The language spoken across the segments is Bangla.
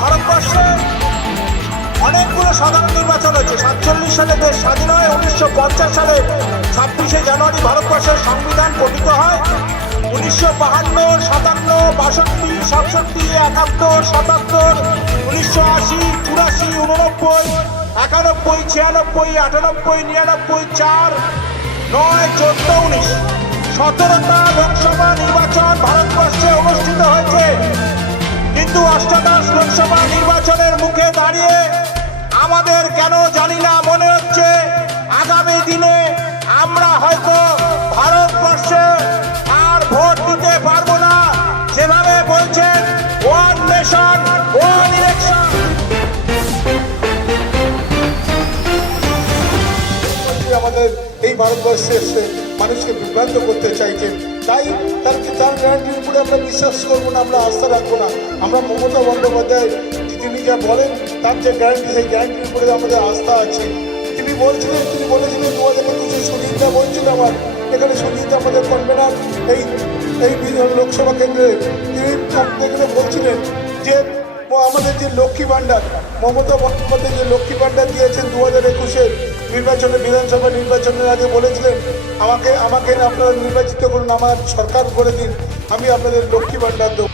ভারতবর্ষে অনেকগুলো সাধারণ নির্বাচন হয়েছে। 47 সালে দেশ স্বাধীন হয়, 1950 সালে 26শে জানুয়ারি ভারতবর্ষের সংবিধান গঠিত হয়। 1952, 57, 62, 67, 71, 77, 1980, 84, 89, 91, 96, 98, 99, 4, 9, 14, 19 17টা লোকসভা নির্বাচন ভারতবর্ষে অনুষ্ঠিত হয়েছে। কিন্তু অষ্টাদশ লোকসভা নির্বাচনের মুখে দাঁড়িয়ে আমাদের কেন জানি না মনে হচ্ছে আগামী দিনে আমরা হয়তো ভারতবর্ষে আর ভোট দিতে পারবো না। যেভাবে বলছেন ওয়ান নেশন ওয়ান ইলেকশন, আমাদের এই ভারতবর্ষে এসে মানুষকে বিভ্রান্ত করতে চাইছেন, তাই তার গ্যারান্টির উপরে আমরা বিশ্বাস করবো না, আমরা আস্থা রাখবো না। আমরা মমতা বন্দ্যোপাধ্যায় তিনি যা বলেন তার যে গ্যারান্টি, সেই গ্যারান্টির উপরে আমাদের আস্থা আছে। তিনি বলেছিলেন 2021 সুজিতদা বলছিল, আমার এখানে সুজিতদা আমাদের কনভেনার এই লোকসভা কেন্দ্রে, তিনি এখানে বলছিলেন যে আমাদের যে লক্ষ্মী ভাণ্ডার, মমতা বন্দ্যোপাধ্যায় যে লক্ষ্মী ভাণ্ডার দিয়েছেন 2021 নির্বাচনে, বিধানসভা নির্বাচনের আগে বলেছিলেন আমাকে আপনারা নির্বাচিত করুন, আমার সরকার করে দিন, আমি আপনাদের লক্ষ্মী ভাণ্ডার দেবো।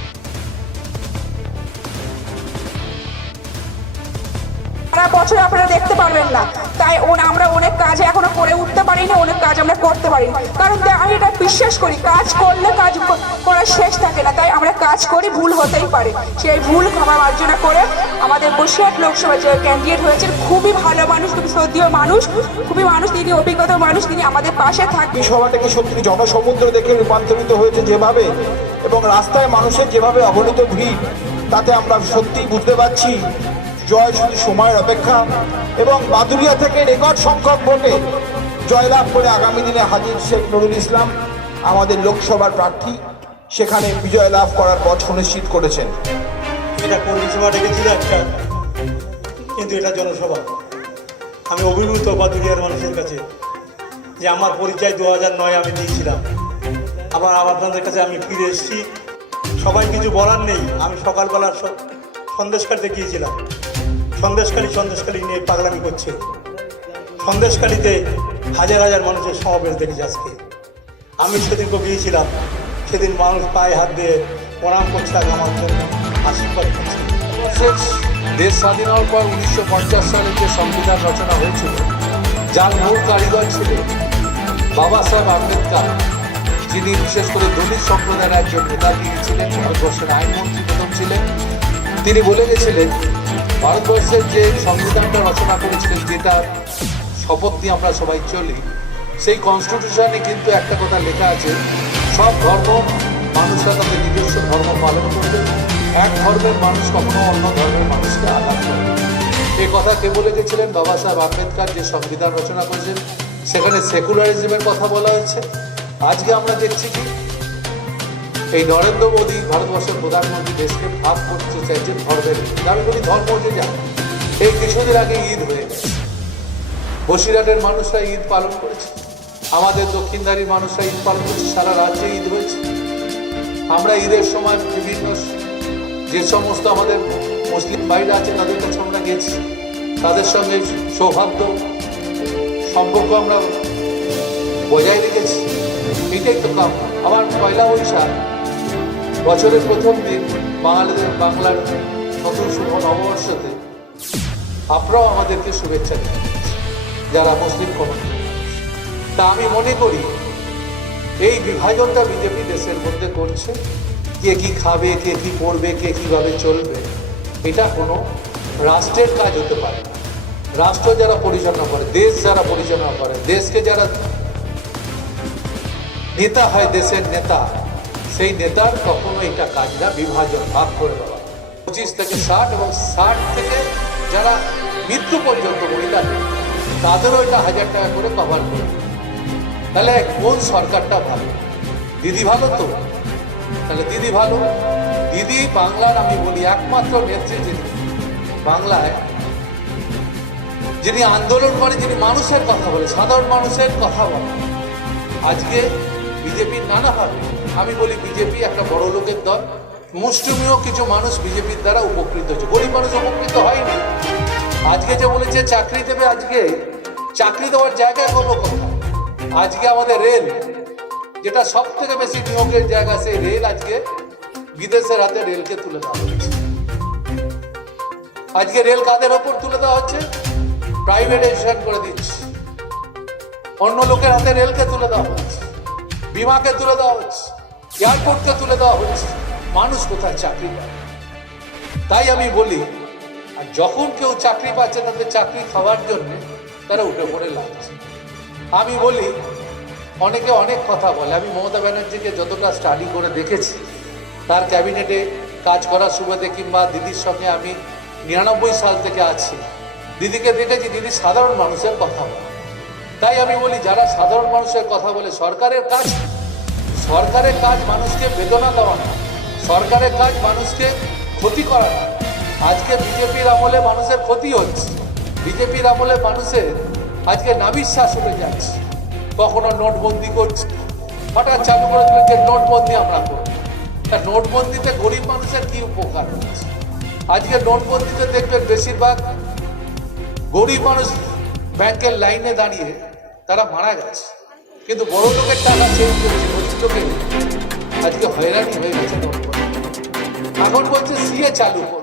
সারা বছর আপনারা দেখতে পারবেন না, তাই আমরা অনেক কাজ এখনো করে উঠতে পারিনি, অনেক কাজ আমরা করতে পারিনি। কারণ আমি এটা বিশ্বাস করি, কাজ করলে কাজ করার শেষ থাকে না, তাই আমরা কাজ করি, ভুল হতেই পারে। সেই ভুল ক্ষমা মার্জনা করে আমাদের বসিরহাট লোকসভা যে ক্যান্ডিডেট হয়েছেন, খুবই ভালো মানুষ, খুবই শ্রদ্ধেয় মানুষ, খুবই মানুষ, তিনি অভিজ্ঞতা মানুষ, তিনি আমাদের পাশে থাকবেন। এই সভাটাকে সত্যি জনসমুদ্র দেখে রূপান্তরিত হয়েছে যেভাবে, এবং রাস্তায় মানুষের যেভাবে অগণিত ভিড়, তাতে আমরা সত্যিই বুঝতে পারছি জয় শুধু সময়ের অপেক্ষা। এবং বাদুড়িয়া থেকে রেকর্ড সংখ্যক ভোটে জয়লাভ করে আগামী দিনে হাজির শেখ নুরুল ইসলাম আমাদের লোকসভার প্রার্থী, সেখানে বিজয় লাভ করার পথ সুনিশ্চিত করেছেন। এটা কর্মী সভা ডেকেছিল একটা, কিন্তু এটা জনসভা। আমি অভিভূত বাদুড়িয়ার মানুষের কাছে যে আমার পরিচয় 2009 আমি দিয়েছিলাম, আবার আপনাদের কাছে আমি ফিরে এসেছি। সবাই কিছু বলার নেই। আমি সকালবেলার সন্দেশখালিতে গিয়েছিলাম, সন্দেশখালি নিয়ে পাগলামি করছে। সন্দেশখালিতে হাজার হাজার মানুষের সমাবেশ দেখেছি আজকে। আমি সেদিনকে গিয়েছিলাম, সেদিন মানুষ পায়ে হাত দিয়ে প্রণাম করছে আর আমার জন্য আশীর্বাদ করছে। দেশ স্বাধীন হওয়ার পর 1950 সালে যে সংবিধান রচনা হয়েছিল, যার মূল কারিগর ছিলেন বাবা সাহেব আম্বেদকর, যিনি বিশেষ করে দলিত সম্প্রদায়ের একজন নেতা তিনি ছিলেন, ভারতবর্ষের আইনমন্ত্রী প্রথম ছিলেন। তিনি বলে গেছিলেন ভারতবর্ষের যে সংবিধানটা রচনা করেছিলেন, যেটা শপথ নিয়ে আমরা সবাই চলি, সেই কনস্টিটিউশনে কিন্তু একটা কথা লেখা আছে, সব ধর্ম মানুষরা তাদের নিজস্ব ধর্ম পালন করবে, এক ধর্মের মানুষ কখনো অন্য ধর্মের মানুষকে আঘাত করবে। এই কথা কে বলে গেছিলেন? বাবা সাহেব আম্বেদকর যে সংবিধান রচনা করেছেন, সেখানে সেকুলারিজমের কথা বলা হয়েছে। আজকে আমরা দেখছি কি এই নরেন্দ্র মোদী ভারতবর্ষের প্রধানমন্ত্রী দেশকে ভাগ করতে চাইছেন ধর্মের। আমি বলি ধর্ম যে যা, এই কিছুদিন আগে ঈদ হয়ে গেছে, বসিরহাটের মানুষরা ঈদ পালন করেছে, আমাদের দক্ষিণধারীর মানুষরা ঈদ পালন করেছে, সারা রাজ্যে ঈদ হয়েছে। আমরা ঈদের সময় বিভিন্ন যে সমস্ত আমাদের মুসলিম ভাইরা আছে তাদের কাছে আমরা গেছি, তাদের সঙ্গে সৌহার্দ্য সম্পর্ক আমরা বজায় রেখেছি। এটাই তো কাম। আবার পয়লা বৈশাখ, বছরের প্রথম দিন, বাংলার নতুন শুভ নববর্ষতে আপনারাও আমাদেরকে শুভেচ্ছা জানাচ্ছি যারা মুসলিম কমিউনিটি। তা আমি মনে করি এই বিভাজনটা বিজেপি দেশের মধ্যে করছে, কে কি খাবে, কে কি পড়বে, কে কিভাবে চলবে, এটা কোনো রাষ্ট্রের কাজ হতে পারে না। রাষ্ট্র যারা পরিচালনা করে, দেশ যারা পরিচালনা করে, দেশকে যারা নেতা হয়, দেশের নেতা, সেই নেতার কখনো এটা কাজ না বিভাজন, ভাগ করে দেওয়া। 25 থেকে 60 এবং 60 থেকে যারা মৃত্যু পর্যন্ত মহিলা, তাদেরও এটা 1000 টাকা করে কভার করে। তাহলে কোন সরকারটা ভালো? দিদি ভালো তো? তাহলে দিদি ভালো। দিদি বাংলার, আমি বলি, একমাত্র নেত্রী যিনি বাংলায়, যিনি আন্দোলন করে, যিনি মানুষের কথা বলে, সাধারণ মানুষের কথা বলে। আজকে বিজেপির নানাভাবে, আমি বলি বিজেপি একটা বড় লোকের দল, মুষ্টিমেয় কিছু মানুষ বিজেপির দ্বারা উপকৃত হচ্ছে, গরিব মানুষ উপকৃত হয়নি। আজকে যে বলেছে চাকরি দেবে, আজকে চাকরি দেওয়ার জায়গায় কোনো কথা। আজকে আমাদের রেল, যেটা সব থেকে বেশি নিয়োগের জায়গা, সেই রেল আজকে বিদেশের হাতে রেলকে তুলে দেওয়া হচ্ছে। আজকে রেল কাদের ওপর তুলে দেওয়া হচ্ছে? প্রাইভেটাইজেশন করে দিচ্ছে, অন্য লোকের হাতে রেলকে তুলে দেওয়া হচ্ছে, বিমাকে তুলে দেওয়া হচ্ছে, এয়ারপোর্টকে তুলে দেওয়া হচ্ছে। মানুষ কোথায় চাকরি পায়? তাই আমি বলি, আর যখন কেউ চাকরি পাচ্ছে তাদের চাকরি খাওয়ার জন্য তারা উঠে পড়ে লাগছে। আমি বলি, অনেকে অনেক কথা বলে, আমি মমতা ব্যানার্জিকে যতটা স্টাডি করে দেখেছি, তার ক্যাবিনেটে কাজ করার সুবাদে কিংবা দিদির সঙ্গে আমি 99 সাল থেকে আছি, দিদিকে দেখেছি দিদি সাধারণ মানুষের কথা বলে। তাই আমি বলি, যারা সাধারণ মানুষের কথা বলে, সরকারের কাজ মানুষকে বেদনা দেওয়া না, সরকারের কাজ মানুষকে ক্ষতি করা না। আজকে বিজেপির আমলে মানুষের ক্ষতি হচ্ছে, বিজেপির আমলে মানুষের আজকে নাবিশ্বাস উঠে যাচ্ছে। কখনো নোটবন্দি করছে, হঠাৎ চালু করে দিলেন যে নোটবন্দি আমরা করব। তা নোটবন্দিতে গরিব মানুষের কি উপকার হচ্ছে? আজকে নোটবন্দিতে দেখবেন বেশিরভাগ গরিব মানুষ ব্যাংকের লাইনে দাঁড়িয়ে তারা মারা গেছে, কিন্তু বড় লোকের টাকা চেঞ্জ করেছে, গরিব লোকের আজকে হয়রানি হয়ে গেছে নোটবন্দি। এখন বলছে সিএ চালু করে।